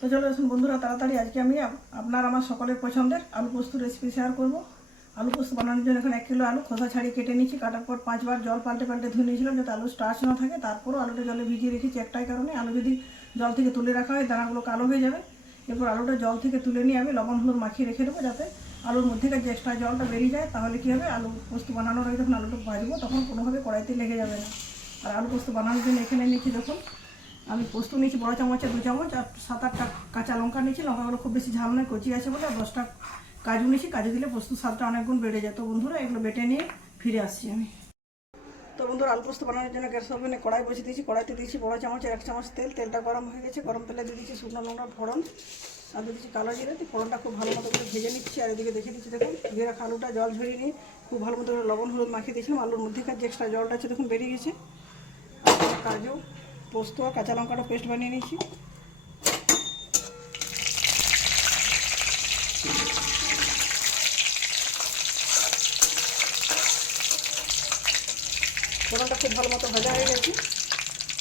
তো চলে আসুন বন্ধুরা তাড়াতাড়ি আজকে আমি আপনার আমার সকলের পছন্দের আলু পোস্ত রেসিপি শেয়ার করব। আলু পোস্ত বানানোর জন্য এখানে 1 কিলো আলু খোসা ছাড়িয়ে কেটে নিয়েছি। কাটার পর 5 বার জল পাল্টে পাল্টে ধুয়ে নিয়েছিলাম যাতে আলু স্টার্চ না থাকে। তারপরও আলুটা জলে ভিজিয়ে রেখেছি একটাই কারণে, আলু যদি জল থেকে তুলে রাখা হয় দানাগুলো কালো হয়ে যাবে। এরপর আলুটা জল থেকে তুলে নিয়ে আমি লবণ হলুদ মাখিয়ে রেখে দেবো যাতে আলুর মধ্যেকার যে এক্সট্রা জলটা বেরিয়ে যায়। তাহলে কী হবে, আলু পোস্ত বানানোর আগে যখন আলুটা ভাজবো তখন কোনোভাবে কড়াইতে লেগে যাবে না। আর আলু পোস্ত বানানোর জন্য এখানে নিয়েছি দেখুন, আমি পোস্ত নিয়েছি বড় চামচে 2 চামচ, আর 7-8টা কাঁচা লঙ্কা নিয়েছি। লঙ্কাগুলো খুব বেশি ঝাল নয়, কচি আছে বলে। আর 10টা কাজু নিয়েছি, কাজু দিলে পোস্ত স্বাদটা অনেক গুণ বেড়ে যায়। তো বন্ধুরা এগুলো বেটে নিয়ে ফিরে আসছি আমি। তো বন্ধুরা আলু পোস্ত বানানোর জন্য গ্যাস ওভেনে কড়াই বসিয়ে দিয়েছি। কড়াইতে দিয়েছি বড় চামচের 1 চামচ তেল। তেলটা গরম হয়ে গেছে, গরম তেলে দিয়ে দিচ্ছি শুকনো লঙ্কা ফোড়ন, আর দিয়ে দিচ্ছি কালো জিরে। ফোড়নটা খুব ভালো মতো করে ভেজে নিচ্ছি। আর এদিকে দেখে দিচ্ছি দেখুন, ভেজে রাখা আলুটা জল ঝরিয়ে নিয়ে খুব ভালো মতো করে লবণ হলুদ মাখিয়ে দিয়েছিলাম। আলুর মধ্যেকার যে এক্সট্রা জলটা আছে দেখুন বেরিয়ে গেছে। আর কাজু পোস্ত আর কাঁচা লঙ্কাটা পেস্ট বানিয়ে নিয়েছি। ফোড়নটা খুব ভালো মতো ভাজা হয়ে গেছে।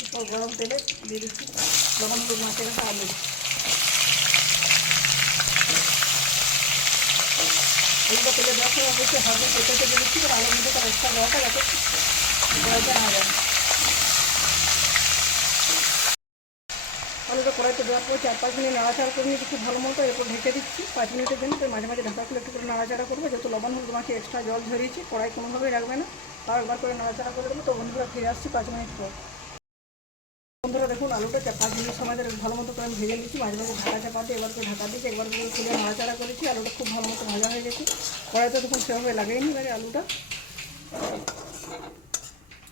এরপর গরম তেলে দিয়ে দিচ্ছি লবণ হলুদ মাখিয়ে রাখা আলু। আলুটা তেলে দেওয়ার সময় অবশ্যই হালকা পেঁপে দিয়ে দিচ্ছি, আর আলুর মধ্যে তার এক্সট্রা জলটা যাতে জলটা না যায়। আলুটা কড়াইতে দেওয়ার পর 4-5 মিনিট নাড়াচাড়া করে নিয়েছি খুব ভালো মতো। এরপর ঢেকে দিচ্ছি 5 মিনিটের জন্য। তো মাঝে মাঝে ঢাকা খুলে একটু করে নাড়াচাড়া করবো, যেহেতু লবণ হলুদ মাখিয়ে এক্সট্রা জল ঝরিয়েছি। কড়াই কোনোভাবেই রাখবে না, তাও একবার করে নাড়াচাড়া করে দেবো। তো বন্ধুরা ফিরে আসছি 5 মিনিট পর। বন্ধুরা দেখুন আলুটা 5 মিনিট সময় ধরে ভালো মতো করে আমি ভেজে নিচ্ছি। মাঝে মাঝে ঢাকা চাপা দিয়ে এবার করে ঢাকা দিয়েছি, একবার করে খুলে নাড়াচাড়া করেছি। আলুটা খুব ভালো মতো ভাজা হয়ে গেছে। কড়াইতে দেখুন সেভাবে লাগাইনি, এবারে আলুটা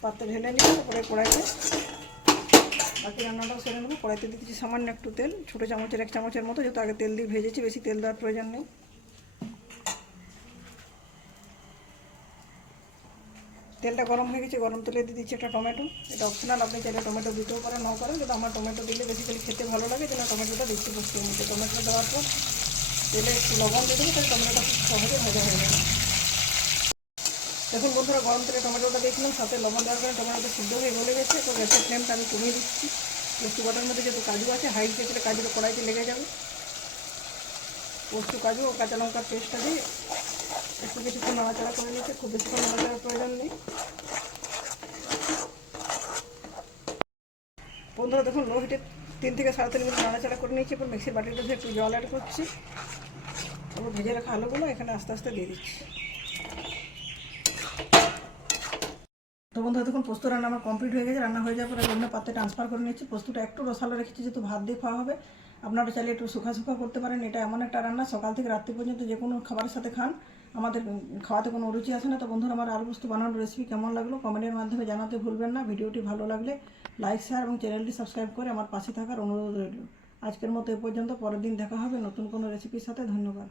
পাত্রে ঢেলে নিচ্ছি। তারপরে কড়াইতে বাকি রান্নাটাও সেরে নেবো। কড়াইতে দিচ্ছি সামান্য একটু তেল, ছোটো চামচের 1 চামচের মতো, যেহেতু আগে তেল দিয়ে ভেজেছি, বেশি তেল দেওয়ার প্রয়োজন নেই। তেলটা গরম হয়ে গেছে, গরম তেলে দিয়ে দিচ্ছি একটা টমেটো। এটা অপশনাল, আপনি চাইলে টমেটো দিতেও পারেন, নাও পারেন, কিন্তু আমার টমেটো দিলে বেসিক্যালি খেতে ভালো লাগে, যেন টমেটোটা দিচ্ছি পোস্তের মধ্যে। টমেটো দেওয়ার পর তেলে একটু লবণ দিয়ে দেবো, তাহলে টমেটোটা খুব সহজে ভাজা হয়ে যাবে। দেখুন বন্ধুরা গরম তেলে টমেটোটা দিয়েছিলাম, সাথে লবণ দেওয়ার কারণে টমেটোটা সিদ্ধ হয়ে গলে গেছে। তো গ্যাসের ফ্লেমটা আমি কমিয়ে দিচ্ছি। পোস্ত বাটার মধ্যে যেহেতু কাজু আছে, হাই হিটে কাজুটা কড়াইতে লেগে যাবে। পোস্ত কাজু ও কাঁচা লঙ্কার পেস্টটা দিয়ে একটু কিছুক্ষণ নাড়াচাড়া করে নিচ্ছে, খুব বেশিক্ষণ নাড়াচাড়ার প্রয়োজন নেই। বন্ধুরা দেখুন লো হিটে 3 থেকে 3.5 মিনিট নাড়াচাড়া করে নিয়েছি। এরপর মিক্সির বাটিটা দিয়ে একটু জল অ্যাড করছি। তারপর ভেজে রাখা আলুগুলো এখানে আস্তে আস্তে দিয়ে দিচ্ছি। তো বন্ধুরা দেখুন পোস্ত রান্না আমার কমপ্লিট হয়ে গেছে। রান্না হয়ে যাওয়ার পর অন্য পাত্রে ট্রান্সফার করে নিচ্ছি। পোস্তটা একটু রসালো রেখেছি, যেহেতু ভাত দিয়ে খাওয়া হবে। আপনারা চাইলে একটু শুকা শুকা করতে পারেন। এটা এমন একটা রান্না সকাল থেকে রাত্রি পর্যন্ত যে কোনো খাবারের সাথে খান, আমাদের খাওয়াতে কোনো অরুচি আসে না। তো বন্ধুরা আমার আলু পোস্ত বানানোর রেসিপি কেমন লাগলো কমেন্টের মাধ্যমে জানাতে ভুলবেন না। ভিডিওটি ভালো লাগলে লাইক শেয়ার এবং চ্যানেলটি সাবস্ক্রাইব করে আমার পাশে থাকার অনুরোধ রইল। আজকের মতো এ পর্যন্ত, পরের দিন দেখা হবে নতুন কোনো রেসিপির সাথে। ধন্যবাদ।